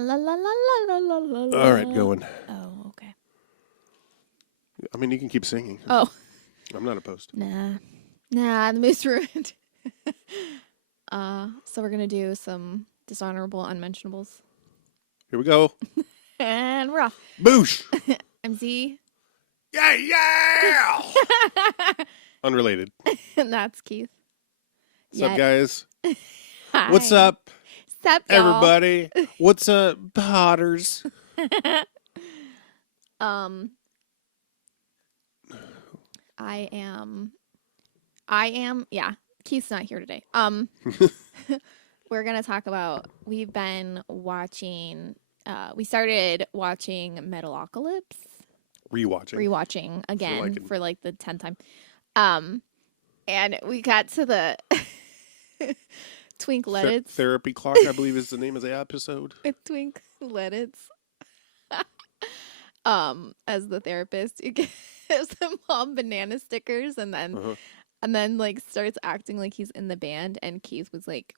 La la la la la la la la. All right, going. Oh, okay. I mean, you can keep singing. Oh. I'm not opposed. Nah, the mood's ruined. So we're gonna do some dishonorable unmentionables. Here we go. And we're off. Boosh! I'm Z. Yeah! Unrelated. And that's Keith. What's up, guys? Hi. What's up, Sup, y'all? everybody? What's up, Potters? I am, yeah, Keith's not here today. We're going to talk about, we've been watching, we started watching Metalocalypse. Rewatching again for like the 10th time. And we got to the Twink Lettits. Therapy Clock, I believe is the name of the episode. Twink Lettits. As the therapist, you gives them all banana stickers and then like starts acting like he's in the band, and Keith was like,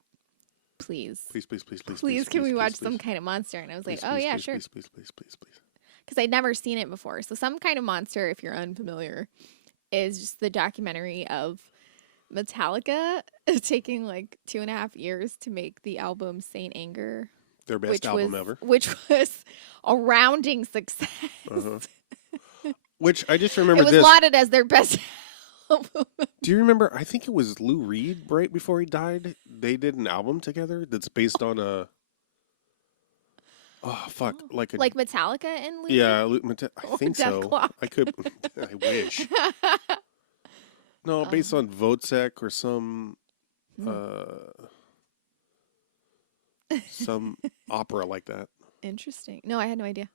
please, can we watch Some Kind of Monster? And I was like, oh yeah, sure. Please. Because I'd never seen it before. So Some Kind of Monster, if you're unfamiliar, is just the documentary of Metallica taking like 2.5 years to make the album Saint Anger. Their best album ever. Which was a rounding success. Which I just remember it was lauded as their best album. Do you remember, I think it was Lou Reed right before he died, they did an album together that's based on a... Oh, fuck. Like Metallica and Lou? Yeah, I think so. Clock. I could... I wish. No, based on Vodcek or some opera like that. Interesting. No, I had no idea.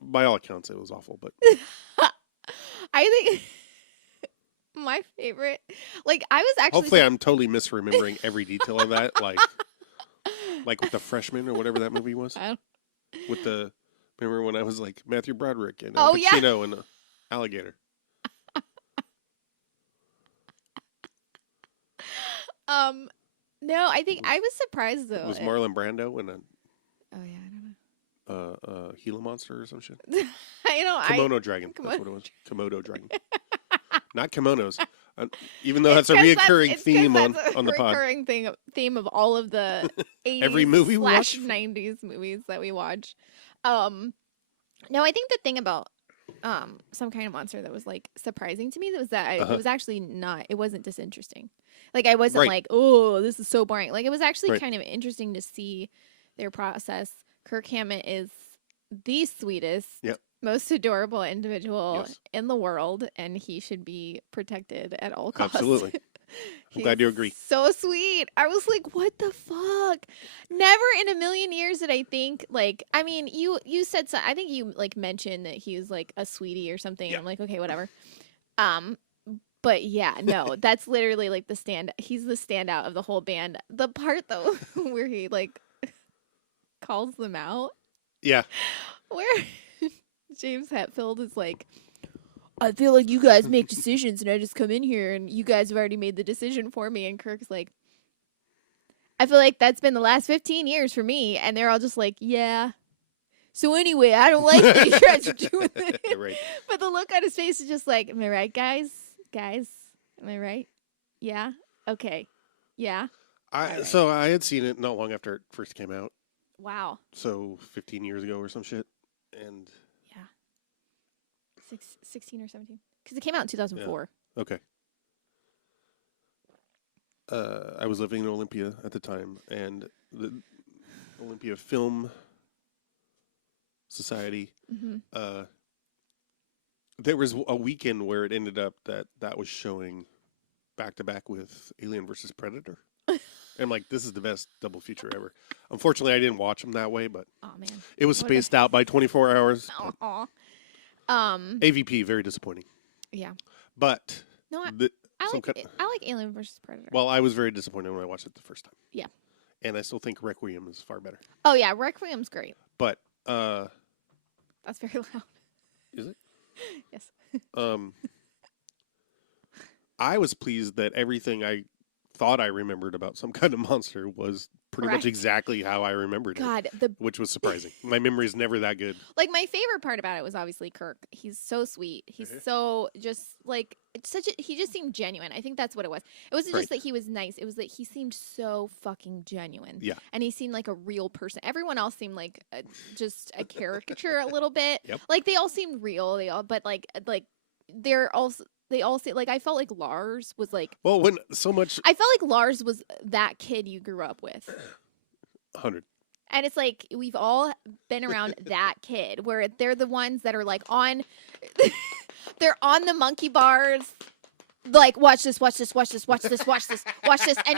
By all accounts, it was awful, but... I think... My favorite... Like, I was actually... Hopefully I'm totally misremembering every detail of that. Like with The Freshman or whatever that movie was. With the... Remember when I was like Matthew Broderick and Pacino and Alligator. No, I think I was surprised though. It was Marlon Brando and oh yeah, I don't know. Gila monster or some shit. Kimono dragon. That's what it was. Komodo dragon. Not kimonos. Even though that's a reoccurring theme on the pod. Recurring theme of all of the 80s every movie we watch? 90s movies that we watch. No, I think the thing about Some Kind of Monster that was like surprising to me was that it was actually not. It wasn't disinteresting. Like I wasn't like, oh, this is so boring. Like it was actually kind of interesting to see their process. Kirk Hammett is the sweetest, most adorable individual in the world, and he should be protected at all costs. Absolutely. I'm glad you agree. So sweet. I was like, what the fuck? Never in a million years did I think, like, I mean, you said so. I think you like mentioned that he was like a sweetie or something. Yeah. I'm like, okay, whatever. But yeah, no, that's literally like he's the standout of the whole band. The part though where he like calls them out. Yeah. Where James Hetfield is like, I feel like you guys make decisions and I just come in here and you guys have already made the decision for me. And Kirk's like, I feel like that's been the last 15 years for me. And they're all just like, yeah. So anyway, I don't like that you guys are doing it. Right. But the look on his face is just like, am I right, guys? Guys, am I right? Yeah? Okay. Yeah? So I had seen it not long after it first came out. Wow. So 15 years ago or some shit. And... 16 or 17. Because it came out in 2004. Yeah. Okay. I was living in Olympia at the time, and the Olympia Film Society, there was a weekend where it ended up that was showing back-to-back with Alien vs. Predator. And I'm like, this is the best double feature ever. Unfortunately, I didn't watch them that way, but it was spaced out by 24 hours. AVP, very disappointing. Yeah. But... No, I like Alien vs. Predator. Well, I was very disappointed when I watched it the first time. Yeah. And I still think Requiem is far better. Oh, yeah, Requiem's great. But, that's very loud. Is it? Yes. I was pleased that everything I thought I remembered about Some Kind of Monster was pretty much exactly how I remembered it. Which was surprising. My memory is never that good. Like, my favorite part about it was obviously Kirk. He's so sweet. He's so just, like, he just seemed genuine. I think that's what it was. It wasn't just that he was nice. It was that he seemed so fucking genuine. Yeah. And he seemed like a real person. Everyone else seemed like just a caricature a little bit. Yep. Like, they all seemed real. But they're also... They all say, like, I felt like Lars was like... Well, when so much... I felt like Lars was that kid you grew up with. 100. And it's like, we've all been around that kid where they're the ones that are like on... they're on the monkey bars. Like, watch this. And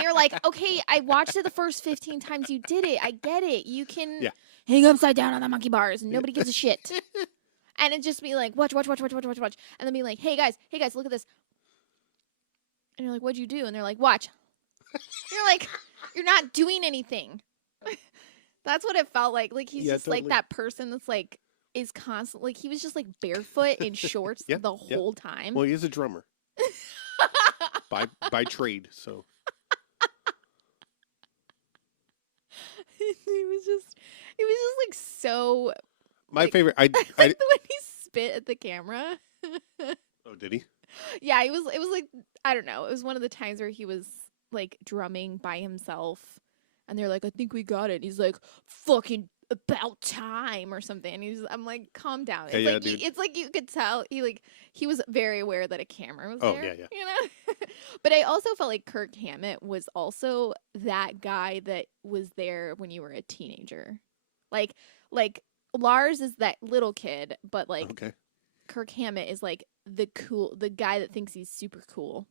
you're like, okay, I watched it the first 15 times you did it. I get it. You can hang upside down on the monkey bars and nobody gives a shit. And it'd just be like, watch. And then be like, hey guys, look at this. And you're like, what'd you do? And they're like, watch. You're like, you're not doing anything. That's what it felt like. Like, he's just totally. Like that person that's like, is constantly, like, he was just like barefoot in shorts the whole time. Well, he is a drummer. by trade, so. He was just like so... My favorite, I when he spit at the camera. Oh, did he? Yeah, it was like, I don't know. It was one of the times where he was like drumming by himself, and they're like, "I think we got it." And he's like, "Fucking about time" or something. And I'm like, "Calm down." It's like dude. It's like you could tell he was very aware that a camera was there. Oh yeah. You know. But I also felt like Kirk Hammett was also that guy that was there when you were a teenager, like. Lars is that little kid, but like Kirk Hammett is like the guy that thinks he's super cool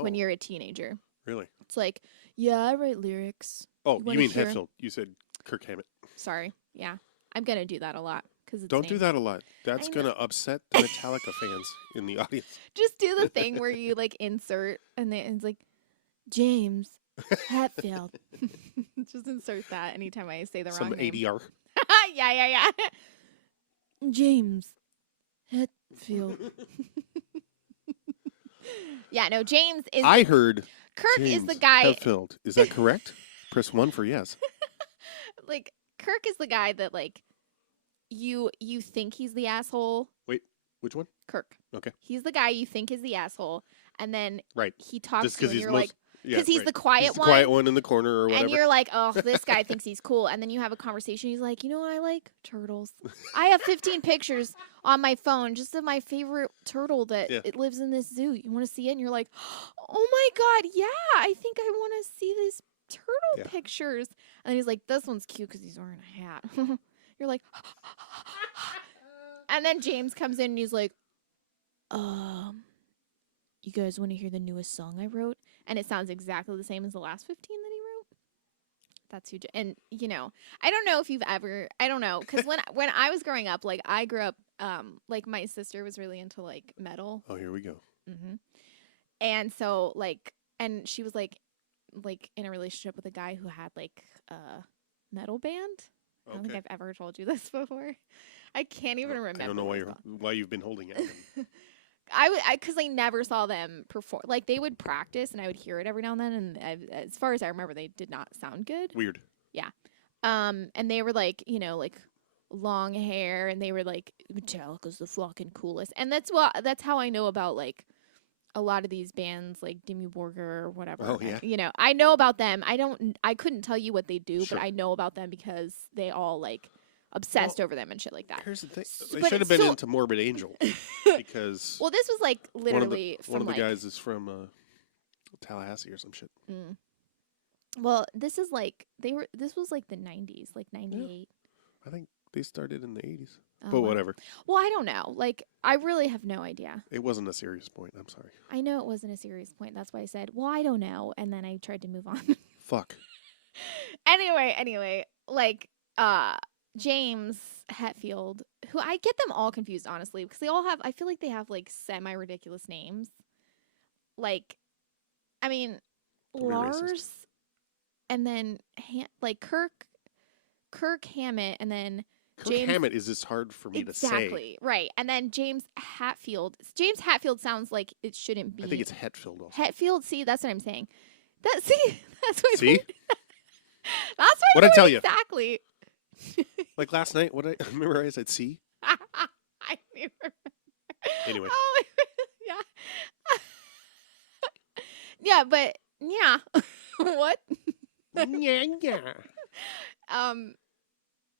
when you're a teenager. Really? It's like, yeah, I write lyrics. Oh, you mean Hetfield? You said Kirk Hammett. Sorry. Yeah. I'm going to do that a lot. Don't do that a lot. That's going to upset the Metallica fans in the audience. Just do the thing where you like insert and it's like, James Hetfield. Just insert that anytime I say the wrong name. Some ADR. Yeah. James Hetfield. Yeah, no, James is... I heard Kirk James is the guy... Hetfield. Is that correct? Press 1 for yes. Like, Kirk is the guy that, like, you think he's the asshole. Wait, which one? Kirk. Okay. He's the guy you think is the asshole, and then he talks just to you and you're like... Because he's the quiet one. Quiet one in the corner or whatever. And you're like, oh, this guy thinks he's cool. And then you have a conversation. He's like, you know what I like? Turtles. I have 15 pictures on my phone just of my favorite turtle that it lives in this zoo. You want to see it? And you're like, oh my God, yeah, I think I want to see these turtle pictures. And then he's like, this one's cute because he's wearing a hat. You're like, and then James comes in and he's like, you guys want to hear the newest song I wrote? And it sounds exactly the same as the last 15 that he wrote. That's huge. And, you know, I don't know if you've ever, I don't know. Because when I was growing up, like, I grew up, like, my sister was really into, like, metal. Oh, here we go. Mm-hmm. And so, like, and she was, like, in a relationship with a guy who had, like, a metal band. I don't think I've ever told you this before. I can't even remember. I don't know why you've been holding it. Because I never saw them perform. Like, they would practice, and I would hear it every now and then. And as far as I remember, they did not sound good. Weird. Yeah. And they were like, you know, like long hair, and they were like, Metallica's the fucking coolest. And that's how I know about like a lot of these bands, like Dimmu Borgir or whatever. Oh yeah. You know, I know about them. I couldn't tell you what they do, but I know about them because they all like. Obsessed over them and shit like that. Here's the thing. They should have been into Morbid Angel because... Well, this was like literally one of the guys is from Tallahassee or some shit. Mm. Well, this is like... This was like the 90s, like 98. Yeah. I think they started in the 80s. But whatever. Well, I don't know. Like, I really have no idea. It wasn't a serious point. I'm sorry. I know it wasn't a serious point. That's why I said, well, I don't know. And then I tried to move on. Fuck. Anyway, like... James Hetfield, who I get them all confused, honestly, because they all have, I feel like they have, like, semi-ridiculous names. Like, I mean, Lars, and then, like, Kirk Hammett, and then Kirk Hammett is this hard for me to say. Exactly, right. And then James Hetfield. James Hetfield sounds like it shouldn't be. I think it's Hetfield also. Hetfield, see, that's what I'm saying. That's what See? That's what I tell you exactly. Like last night, what I remember I said C. I knew. Anyway. Oh, yeah. Yeah, but yeah. What? Yeah.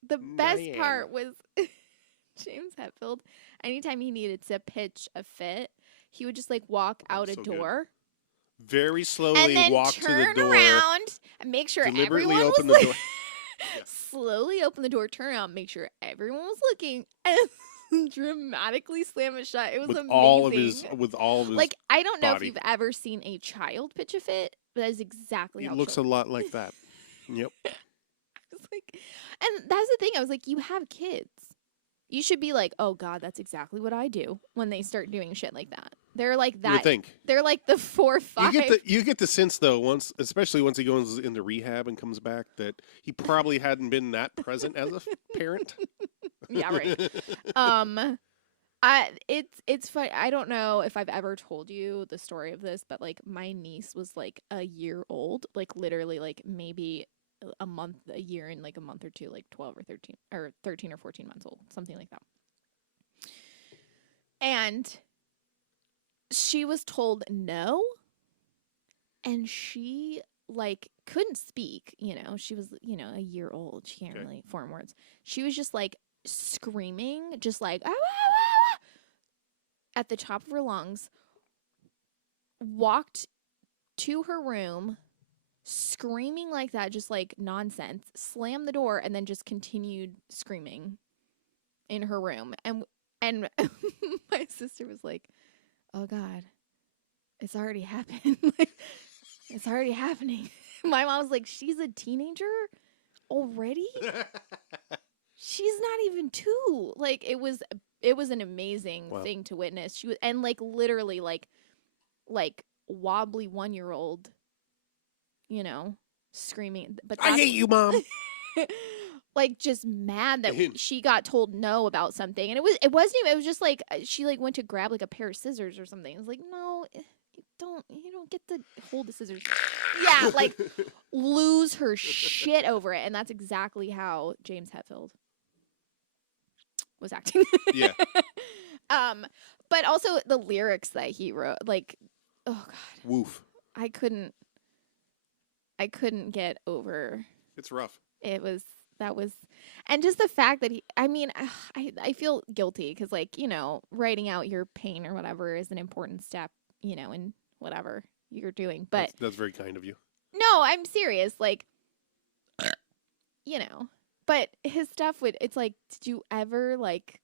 The best part was James Hetfield. Anytime he needed to pitch a fit, he would just like walk out a door. Good. Very slowly and then walk to the door. Turn around and make sure everyone open was the door. Slowly open the door, turn around, make sure everyone was looking, and dramatically slam it shut. It was amazing. With all of his like, I don't know body. if you've ever seen a child pitch a fit, but that is exactly how it looks a lot like that. Yep. I was like, and that's the thing. I was like, you have kids. You should be like, oh God, that's exactly what I do when they start doing shit like that. They're like that. You would think. They're like the 4 or 5. You get the sense though, especially once he goes into rehab and comes back, that he probably hadn't been that present as a parent. Yeah, right. It's funny. I don't know if I've ever told you the story of this, but like my niece was like a year old, like literally like maybe a year and like a month or two, like 12 or 13 or 13 or 14 months old, something like that. And she was told no, and she like couldn't speak, she was, a year old. She can't really form words. She was just like screaming, just like ah, ah, ah, at the top of her lungs, walked to her room screaming like that, just like nonsense, slammed the door, and then just continued screaming in her room. And my sister was like, oh God, it's already happened. It's already happening. My mom was like, she's a teenager already? She's not even 2. Like, it was an amazing thing to witness. She was, and like literally like wobbly 1-year-old, screaming. But I hate you, Mom. Like just mad that she got told no about something, and it wasn't even. It was just like she like went to grab like a pair of scissors or something. It was like, no, you don't get to hold the scissors. Yeah, like lose her shit over it, and that's exactly how James Hetfield was acting. Yeah. But also the lyrics that he wrote, like, oh God, woof. I couldn't get over. It's rough. That was, and just the fact that I feel guilty because, like, writing out your pain or whatever is an important step, in whatever you're doing. But that's very kind of you. No, I'm serious. Like, but his stuff it's like, did you ever like,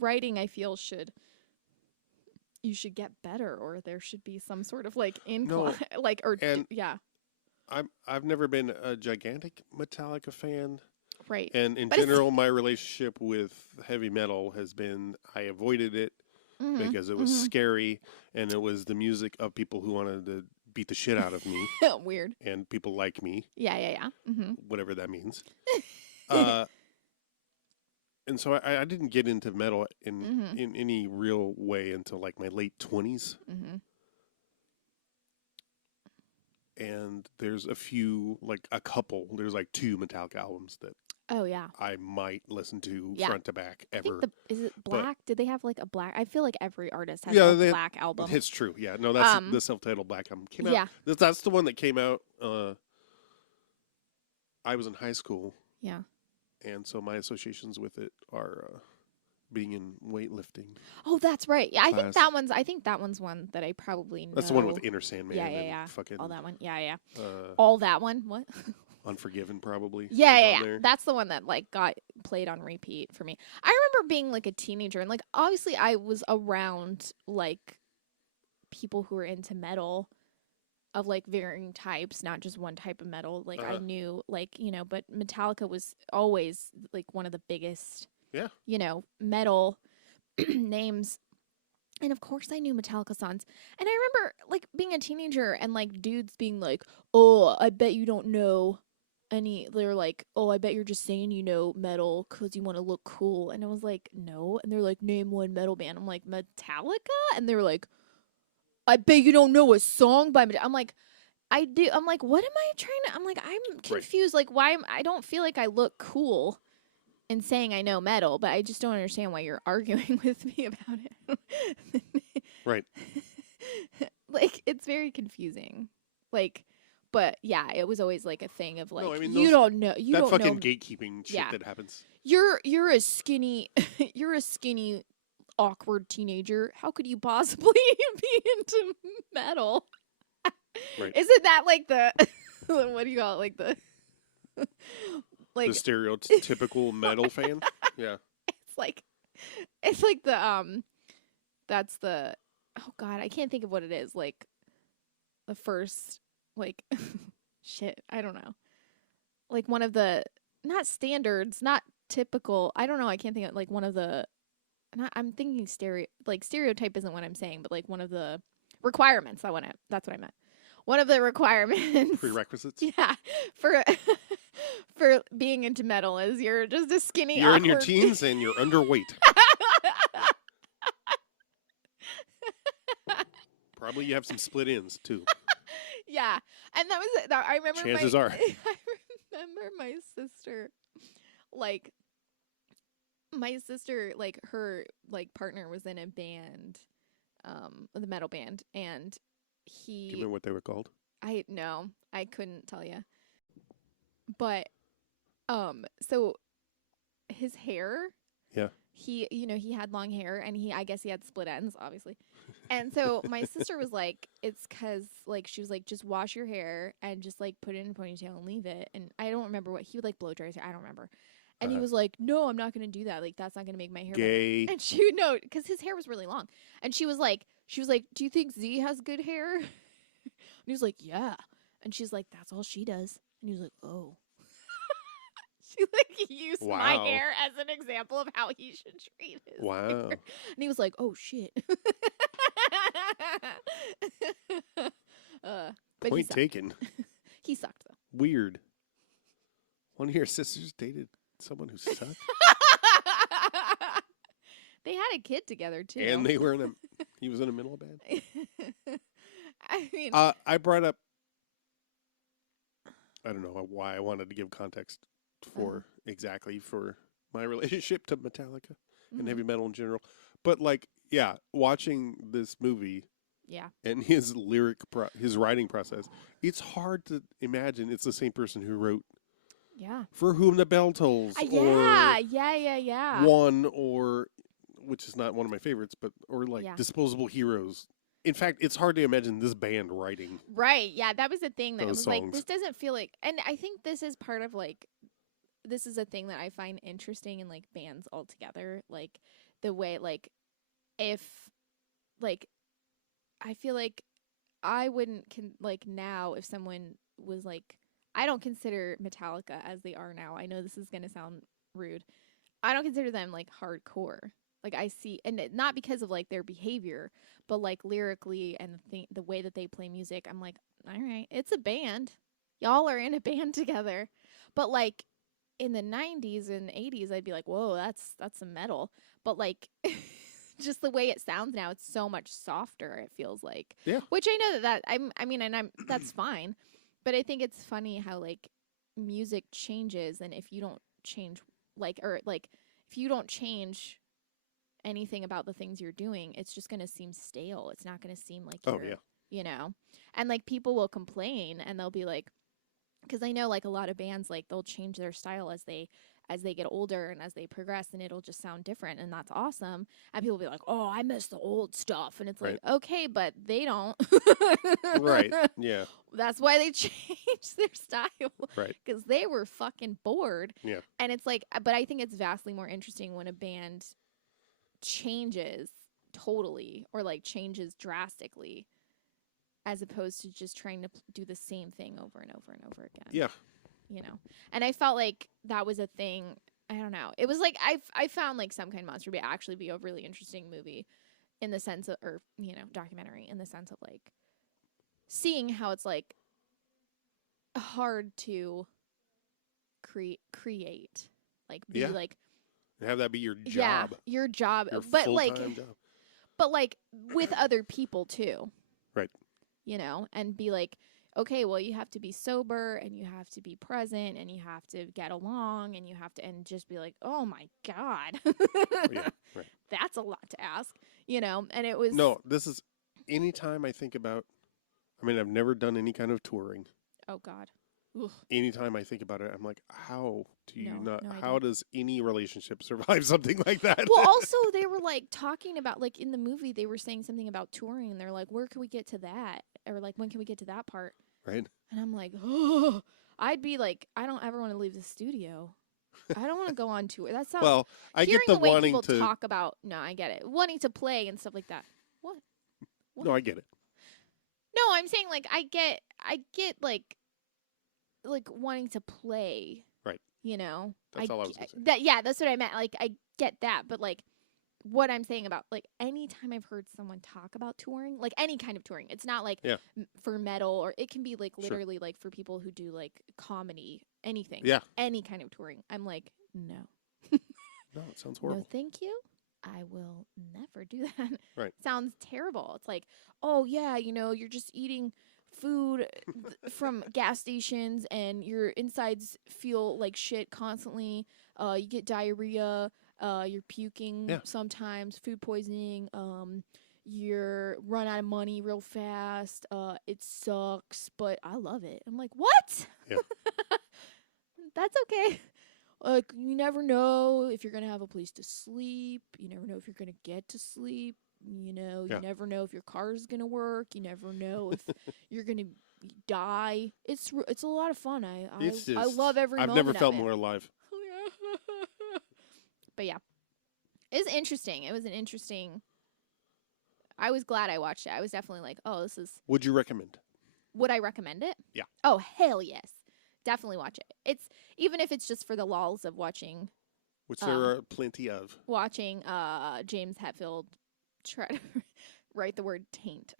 writing? I feel you should get better, or there should be some sort of like incline, yeah. I've never been a gigantic Metallica fan. Right. And in general, my relationship with heavy metal has been, I avoided it because it was scary, and it was the music of people who wanted to beat the shit out of me. Weird. And people like me. Yeah. Mm-hmm. Whatever that means. And so I didn't get into metal in any real way until like my late 20s. Mm-hmm. And there's there's like 2 Metallica albums that I might listen to front to back ever. Is it Black? Did they have like a Black? I feel like every artist has a Black album. It's true. Yeah. No, that's the self-titled Black album. Came out. That's the one that came out. I was in high school. Yeah. And so my associations with it are being in weightlifting. Oh, that's right. Yeah, I think that one's one that I probably know. That's the one with Inner Sandman. Yeah. Fucking, all that one. Yeah. All that one. What? Unforgiven, probably. Yeah. That's the one that like got played on repeat for me. I remember being like a teenager, and like obviously I was around like people who were into metal of like varying types, not just one type of metal. Like I knew like, but Metallica was always like one of the biggest metal names. And of course I knew Metallica songs. And I remember like being a teenager and like dudes being like, oh, I bet you don't know any. They're like, oh, I bet you're just saying you know metal because you want to look cool. And I was like, no. And they're like, name one metal band. I'm like, Metallica? And they were like, I bet you don't know a song by Metallica. I'm like, I do. I'm like, what am I trying to? I'm like, I'm confused. Right. Like, why? I don't feel like I look cool in saying I know metal, but I just don't understand why you're arguing with me about it. Right. Like, it's very confusing. Like, but yeah, it was always like a thing of like, no, I mean, you don't know. You don't know. That fucking gatekeeping shit that happens. You're a skinny, awkward teenager. How could you possibly be into metal? Right. Isn't that like the what do you call it? Like the like the stereotypical metal fan? Yeah. It's like the that's the oh god, I can't think of what it is. Like the first like shit, I don't know. Like one of the not standards, not typical. I don't know, I can't think of like one of the I'm thinking stereotype isn't what I'm saying, but like one of the requirements. That's what I meant. One of the requirements. Prerequisites? Yeah. For being into metal is you're just a skinny You're awkward. in your teens and you're underweight. Probably you have some split ends too. Yeah. And I remember chances are. I remember my sister like her like partner was in a band, the metal band, and Do you remember what they were called? I couldn't tell you. But so his hair, yeah, he had long hair, and I guess he had split ends, obviously. And so my sister was like, it's because like she was like, just wash your hair and just like put it in a ponytail and leave it. And I don't remember what he would like blow dry his hair. I don't remember. And he was like, no, I'm not gonna do that. Like that's not gonna make my hair gay. Better. And she no, because his hair was really long. And she was like, do you think Z has good hair? And he was like, yeah. And she's like, that's all she does. And he was like, oh. She like used my hair as an example of how he should treat his hair. And he was like, oh shit. But point taken. He sucked though. Weird. One of your sisters dated someone who sucked? They had a kid together too. And he was in a metal band. I mean, I brought up, I don't know why I wanted to give context for my relationship to Metallica and heavy metal in general. But like, yeah, watching this movie and his his writing process, it's hard to imagine it's the same person who wrote For Whom the Bell Tolls. Yeah. One, or, which is not one of my favorites, or Disposable Heroes. In fact, it's hard to imagine this band writing. Right, yeah, that was the thing that was songs. like, this doesn't feel like, and I think this is part of like, this is a thing that I find interesting in like bands altogether. Like the way, like, if, like, I feel like I wouldn't, now if someone was like, I don't consider Metallica as they are now. I know this is going to sound rude. I don't consider them like hardcore. Like I see, and not because of like their behavior, but like lyrically and the way that they play music. I'm like, all right, it's a band. Y'all are in a band together. But like in the 90s and 80s, I'd be like, whoa, that's some metal. But like just the way it sounds now, it's so much softer. It feels like, which I know that I'm that's fine. But I think it's funny how like music changes, and if you don't change if you don't change anything about the things you're doing, it's just going to seem stale. It's not going to seem like you know. And like people will complain, and they'll be like, because I know like a lot of bands, like they'll change their style as they get older and as they progress, and it'll just sound different, and that's awesome. And people will be like, oh, I miss the old stuff. And it's like, okay, but they don't. Right, yeah. That's why they changed their style. Right. Because they were fucking bored. Yeah. And it's like, but I think it's vastly more interesting when a band changes totally, or like changes drastically, as opposed to just trying to do the same thing over and over and over again. Yeah. You know, and I felt like that was a thing. I don't know. It was like I found like Some Kind of Monster actually be a really interesting movie, in the sense of, or documentary, in the sense of like seeing how it's like hard to create, like be like have that be your job. Yeah, your job, your but full-time job. But like with other people too. Right. And be like, okay, well, you have to be sober and you have to be present and you have to get along and you have to, and just be like, oh my God. Yeah, right. That's a lot to ask, and it was. No, this is anytime I think about, I mean, I've never done any kind of touring. Oh God. Ugh. Anytime I think about it, I'm like, how do you not? No how does any relationship survive something like that? Well, also they were like talking about, like, in the movie they were saying something about touring, and they're like, where can we get to that, or like when can we get to that part? Right. And I'm like, oh, I'd be like, I don't ever want to leave the studio. I don't want to go on tour. That sounds. Well, I get the way wanting people to talk about. No, I get it. Wanting to play and stuff like that. What? No, I get it. No, I'm saying, like, I get like wanting to play. Right. That's all I was gonna say. That's what I meant. Like, I get that, but like, what I'm saying about, like, anytime I've heard someone talk about touring, like any kind of touring, it's not like for metal, or it can be like literally like for people who do like comedy, anything. Yeah. Any kind of touring. I'm like, no. No, it sounds horrible. No, thank you. I will never do that. Right. Sounds terrible. It's like, oh yeah, you're just eating food from gas stations and your insides feel like shit constantly. You get diarrhea. You're puking sometimes, food poisoning. You're run out of money real fast. It sucks, but I love it. I'm like, what? Yeah. That's okay. Like, you never know if you're going to have a place to sleep. You never know if you're going to get to sleep. You never know if your car's going to work. You never know if you're going to die. It's a lot of fun. I love every moment. I've never felt more alive. But yeah, it's interesting. It was an interesting. I was glad I watched it. I was definitely like, oh, this is. Would you recommend? Would I recommend it? Yeah. Oh, hell yes. Definitely watch it. It's even if it's just for the lulz of watching. Which there are plenty of. Watching James Hetfield try to write the word taint.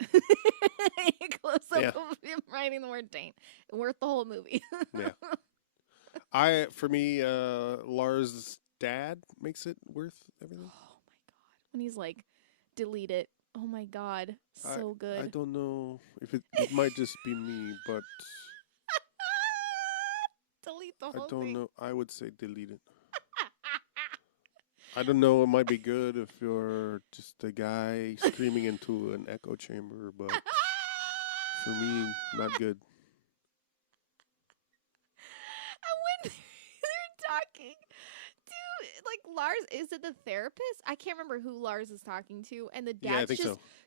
Close up of him writing the word taint. Worth the whole movie. Yeah. For me, Lars' dad makes it worth everything. Oh my God. When he's like, delete it. Oh my God. So good. I don't know if it might just be me, but delete the whole I don't thing. know. I would say delete it. I don't know. It might be good if you're just a guy screaming into an echo chamber, but for me, not good. And when they're talking to, like, Lars, is it the therapist? I can't remember who Lars is talking to, and the dad's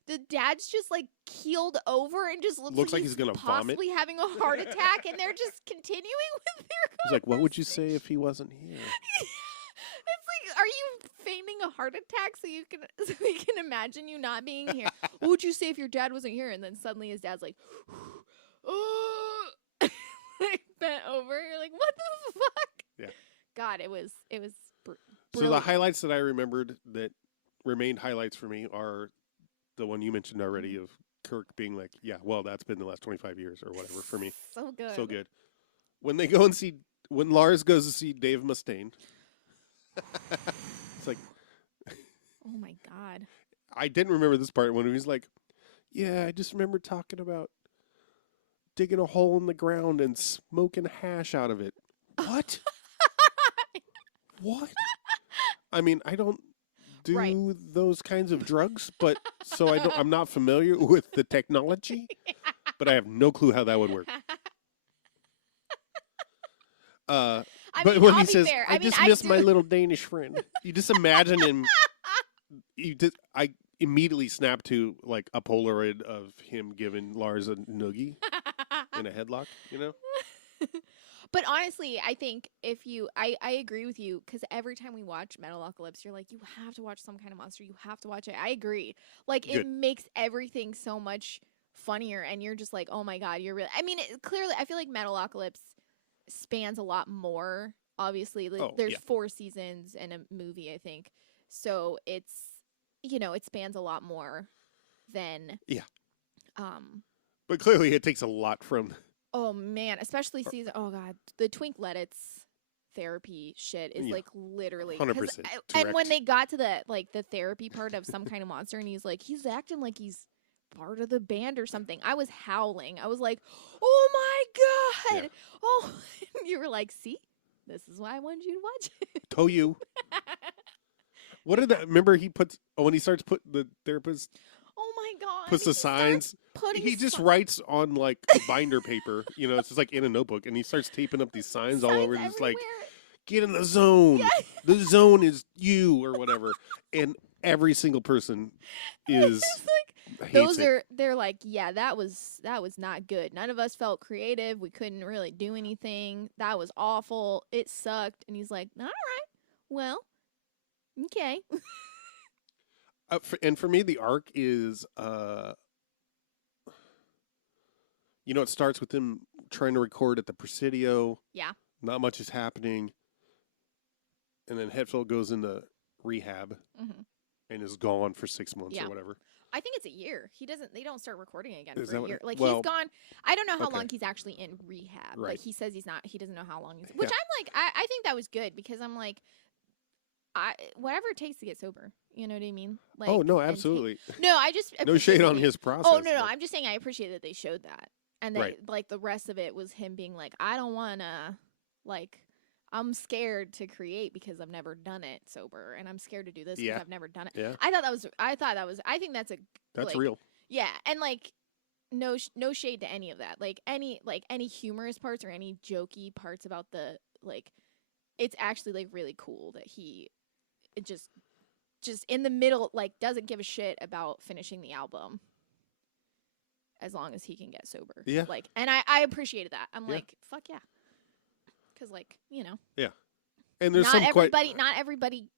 the dad's just like keeled over and just looks like he's gonna possibly vomit. Having a heart attack, and they're just continuing with their conversation. He's like, what would you say if he wasn't here? It's like, are you feigning a heart attack so we can imagine you not being here? What would you say if your dad wasn't here? And then suddenly his dad's like, oh, like bent over. You're like, what the fuck? Yeah. God, it was so the highlights that I remembered that remained highlights for me are the one you mentioned already of Kirk being like, yeah, well, that's been the last 25 years or whatever for me. So good. So good. When Lars goes to see Dave Mustaine, it's like, oh my God. I didn't remember this part when he was like, yeah, I just remember talking about digging a hole in the ground and smoking hash out of it. What? What? I mean, I don't do those kinds of drugs, but so I'm not familiar with the technology, but I have no clue how that would work. But when he says, I just miss my little Danish friend, you just imagine him. I immediately snap to like a Polaroid of him giving Lars a noogie in a headlock, But honestly, I think I agree with you, because every time we watch Metalocalypse, you're like, you have to watch Some Kind of Monster. You have to watch it. I agree. Like, it makes everything so much funnier, and you're just like, oh my God, you're really. I mean, clearly, I feel like Metalocalypse spans a lot more. Obviously, like, there's 4 seasons and a movie, I think. So it's, it spans a lot more than. Yeah. But clearly, it takes a lot from. Oh man, especially season. Oh God, the Twink Lettit's therapy shit is like literally 100%. And when they got to the therapy part of Some Kind of Monster, and he's acting like he's part of the band or something. I was howling. I was like, oh my God. Yeah. Oh, you were like, see, this is why I wanted you to watch it. Toyu. What did that? Remember when he starts putting the therapist. Oh my God. Puts the signs. He just writes on like binder paper. It's just like in a notebook, and he starts taping up these signs all over. Just like, get in the zone. Yeah. The zone is you or whatever. And every single person is like, they're like, yeah, that was not good. None of us felt creative. We couldn't really do anything. That was awful. It sucked. And he's like, all right, well, okay. And for me, the arc is, it starts with him trying to record at the Presidio. Yeah. Not much is happening. And then Hetfield goes into rehab and is gone for 6 months or whatever. I think it's a year. They don't start recording again for a year. Like, he's gone. I don't know how long he's actually in rehab. Right. Like, he says he doesn't know how long he's, which I'm like, I think that was good because I'm like, whatever it takes to get sober. You know what I mean? Like, oh, no, absolutely. I just no shade on his process. Oh, no. I'm just saying I appreciate that they showed that. And that, like, the rest of it was him being like, I don't want to, like, I'm scared to create because I've never done it sober. And I'm scared to do this because I've never done it. Yeah. I think that's like, real. Yeah. And, like, no shade to any of that. Like, any humorous parts or any jokey parts about the, like, it's actually, like, really cool that it just in the middle, like, doesn't give a shit about finishing the album as long as he can get sober. Yeah. Like, and I appreciated that. I'm like, fuck yeah. Because, like, Yeah. And there's not everybody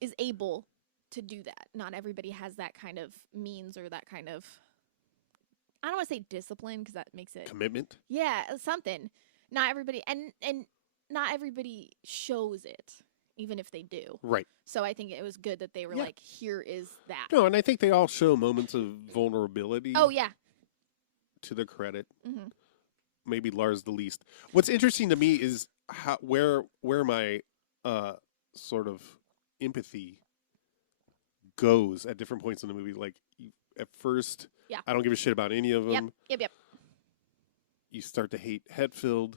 is able to do that. Not everybody has that kind of means or that kind of, I don't want to say discipline because that makes it commitment. Yeah, something. Not everybody and not everybody shows it, even if they do. Right. So I think it was good that they were like, here is that. No, and I think they all show moments of vulnerability. Oh yeah. To their credit. Mm-hmm. Maybe Lars the least. What's interesting to me is where my sort of empathy goes at different points in the movie. Like, at first, I don't give a shit about any of them. Yep. You start to hate Hetfield.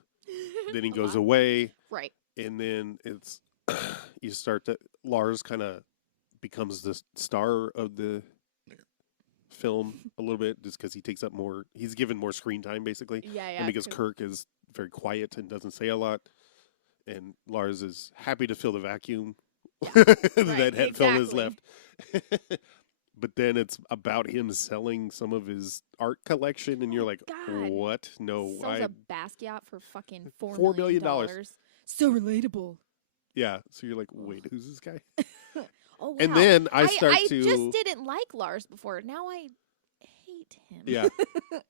Then he goes away. Right. And then it's Lars kind of becomes the star of the film a little bit just because he's given more screen time basically. Yeah. And because Kirk is very quiet and doesn't say a lot. And Lars is happy to fill the vacuum that Hetfield has left. But then it's about him selling some of his art collection, and you're like, God. What? No. Sells a Basquiat for fucking $4 million. So relatable. Yeah. So you're like, wait, who's this guy? Oh, wow. And then I just didn't like Lars before. Now I hate him. Yeah. And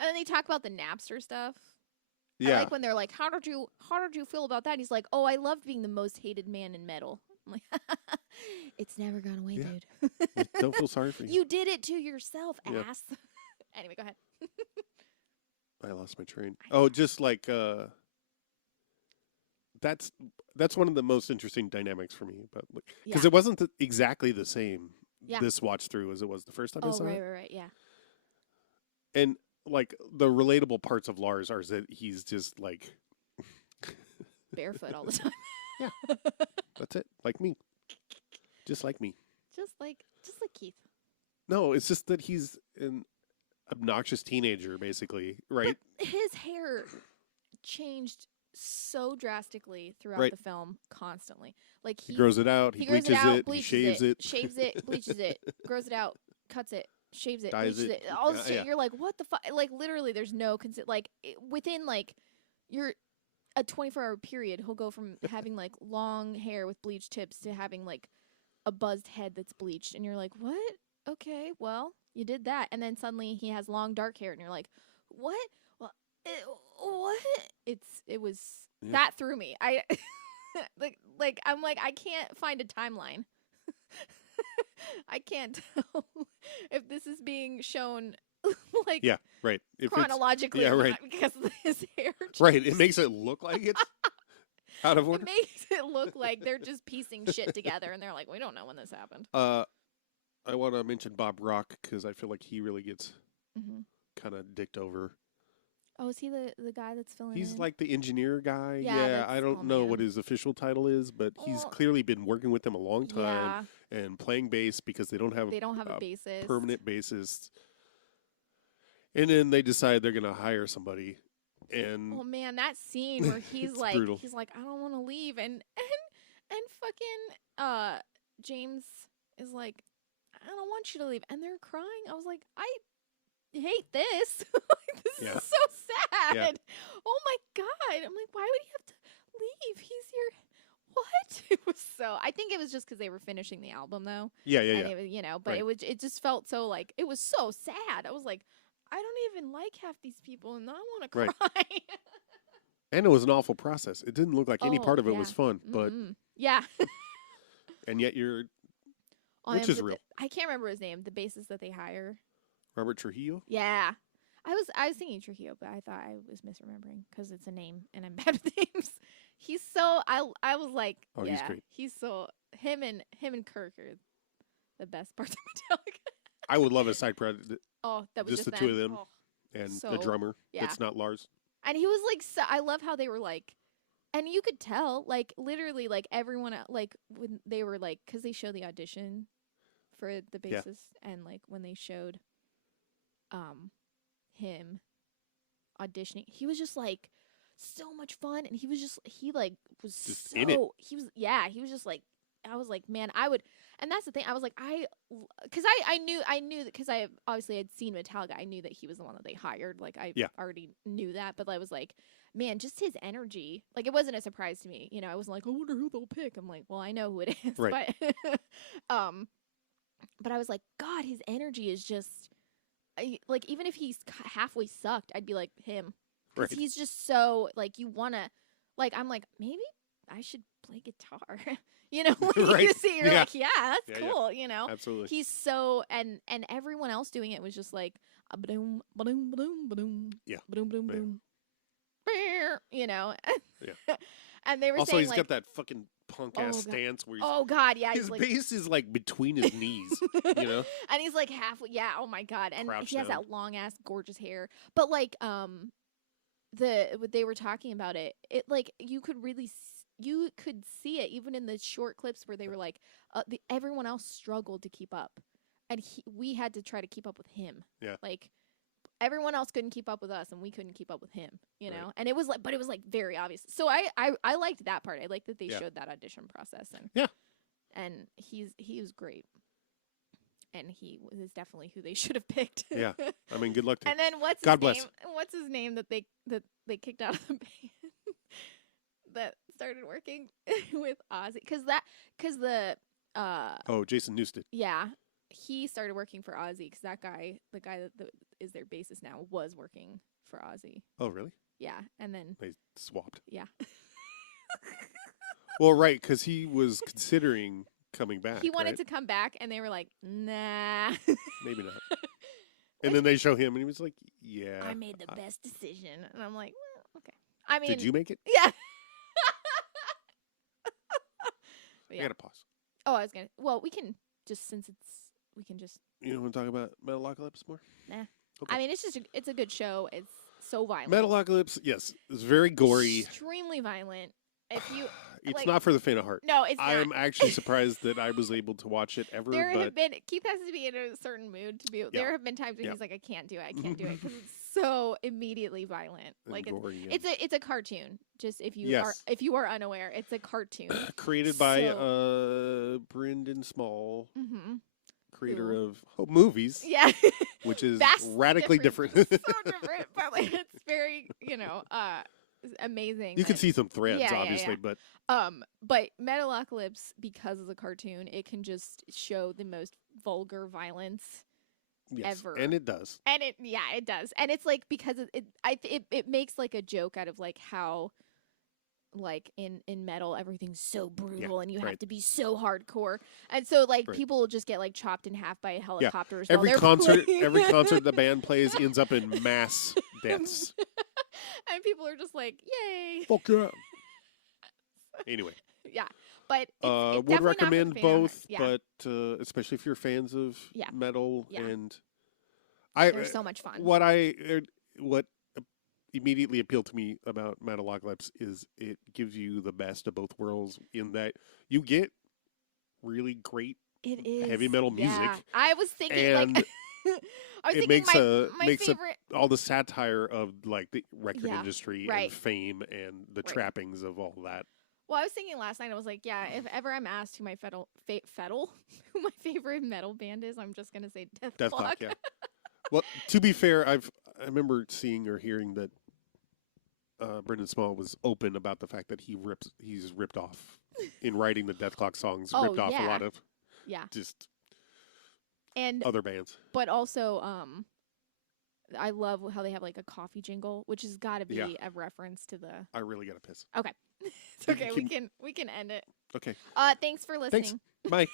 then they talk about the Napster stuff. Yeah. I like when they're like, how did you feel about that? He's like, oh, I loved being the most hated man in metal. I'm like, it's never gone away, dude. Don't feel sorry for you. You did it to yourself, ass. Anyway, go ahead. I lost my train. Oh, just like that's one of the most interesting dynamics for me, but because it wasn't exactly the same this watch through as it was the first time I saw it. Right, yeah. And like the relatable parts of Lars are that he's just like barefoot all the time. Yeah, that's it. Like me, just like me. Just like Keith. No, it's just that he's an obnoxious teenager, basically, right? But his hair changed so drastically throughout the film, constantly. Like he grows it out, he bleaches it, he shaves it, bleaches it, grows it out, cuts it, shaves it, dyes bleaches it. All this shit. You're like, what the fuck? Like, literally, there's no within like a 24-hour period, he'll go from having like long hair with bleached tips to having like a buzzed head that's bleached, and you're like, what? Okay, well, you did that, and then suddenly he has long dark hair, and you're like, what? Well, what? It was that threw me. I like I'm like, I can't find a timeline. I can't tell if this is being shown like if chronologically because of his hair change. Right, it makes it look like it's out of order. It makes it look like they're just piecing shit together and they're like, we don't know when this happened. I want to mention Bob Rock because I feel like he really gets kind of dicked over. Oh, is he the guy that's filling He's in? like the engineer guy. Yeah, I don't know what his official title is, but he's clearly been working with them a long time and playing bass because they don't have a bassist. Permanent bassist. And then they decide they're going to hire somebody. And oh man, that scene where he's like brutal. He's like, I don't want to leave, and fucking James is like, I don't want you to leave, and they're crying. I was like, I hate this. This is so sad. Yeah. Oh my god. I'm like, why would he have to leave? He's your what? It was so. I think it was just because they were finishing the album though. Yeah. It was, but it just felt so like it was so sad. I was like, I don't even like half these people, and I want to cry. Right. And it was an awful process. It didn't look like any part of it was fun, but yeah. And yet which is real. I can't remember his name. The bassist that they hire. Robert Trujillo. Yeah. I was thinking Trujillo, but I thought I was misremembering because it's a name and I'm bad with names. He's so I was like, he's great. He's so him and Kirk are the best parts of Metallica. I would love a side project. That was just the two of them and the drummer. It's not Lars. And he was like, so, I love how they were like, and you could tell, like literally, like everyone, like when they were like, because they show the audition for the bassist, and like when they showed, him auditioning, he was just like so much fun, and he was just he was just like, I was like, man, I would, and that's the thing, I was like, because I knew that, because I obviously had seen Metallica, I knew that he was the one that they hired, like I already knew that, but I was like, man, just his energy, like it wasn't a surprise to me, I wasn't like, I wonder who they'll pick. I'm like, well, I know who it is, right. But I was like, God, his energy is just. Like, even if he's halfway sucked, I'd be like, him. Because he's just so, like, you want to, like, I'm like, maybe I should play guitar. When you see, you're like, yeah, that's cool, Absolutely. He's so, and everyone else doing it was just like, ba-doom, ba-doom, ba-doom, ba-doom. Yeah. Ba-doom, ba-doom, ba-doom. Yeah. And they were also, saying, he's got that fucking punk-ass stance where his bass is like between his knees, And he's like halfway, oh my god, and crouched he has down. that long-ass gorgeous hair. But like, they were talking about it, like, you could see it even in the short clips where they were like, everyone else struggled to keep up, and we had to try to keep up with him. Yeah. Like, everyone else couldn't keep up with us, and we couldn't keep up with him, Right. And it was like, but it was like very obvious. So I liked that part. I liked that they showed that audition process, and he was great, and he was definitely who they should have picked. Yeah, I mean, good luck to him. And then what's his name that they kicked out of the band that started working with Ozzy, because the Jason Newsted. Yeah. He started working for Ozzy because that guy, the guy that is their bassist now, was working for Ozzy. Oh, really? Yeah, and then they swapped. Yeah. Well, right, because he was considering coming back. He wanted to come back, and they were like, "Nah, maybe not." And then they show him, and he was like, "Yeah, I made the best decision." And I'm like, well, "Okay." I mean, did you make it? Yeah. I gotta pause. Oh, I was gonna. Well, we can just we can just. You don't want to talk about Metalocalypse more? Nah. Okay. I mean, it's a good show. It's so violent. Metalocalypse, yes, it's very gory. Extremely violent. If you, it's not for the faint of heart. No, it's not. I'm actually surprised that I was able to watch it ever. Keith has to be in a certain mood to be. Yeah. There have been times when he's like, I can't do it because it's so immediately violent. And like gory, it's a cartoon. Just if you are unaware, it's a cartoon created by Brendan Small. Mm-hmm. Creator of movies, which is radically different. So different, but like, it's very, amazing. You can see some threads, obviously, but Metalocalypse, because of the cartoon, it can just show the most vulgar violence ever, and it does, and it does, and it's like, because it makes like a joke out of like how. Like in metal, everything's so brutal, and you have to be so hardcore, and so like people will just get like chopped in half by helicopters. Every concert the band plays ends up in mass deaths, and people are just like, "Yay!" Fuck yeah. Anyway, But it's would recommend both, yeah. but especially if you're fans of metal and they're so much fun. What immediately appealed to me about Metalocalypse is it gives you the best of both worlds in that you get really great heavy metal music. I was thinking like it makes my favorite all the satire of like the record industry and fame and the trappings of all that. Well, I was thinking last night, I was like, if ever I'm asked who my who my favorite metal band is, I'm just gonna say Deathclock. Yeah. Well, to be fair, I remember seeing or hearing that Brendan Small was open about the fact that he's ripped off in writing the Deathclock songs, ripped off a lot of just other bands. But also, I love how they have like a coffee jingle, which has got to be a reference to the. I really gotta piss. Okay, it's okay. We can end it. Okay. Thanks for listening. Thanks. Bye.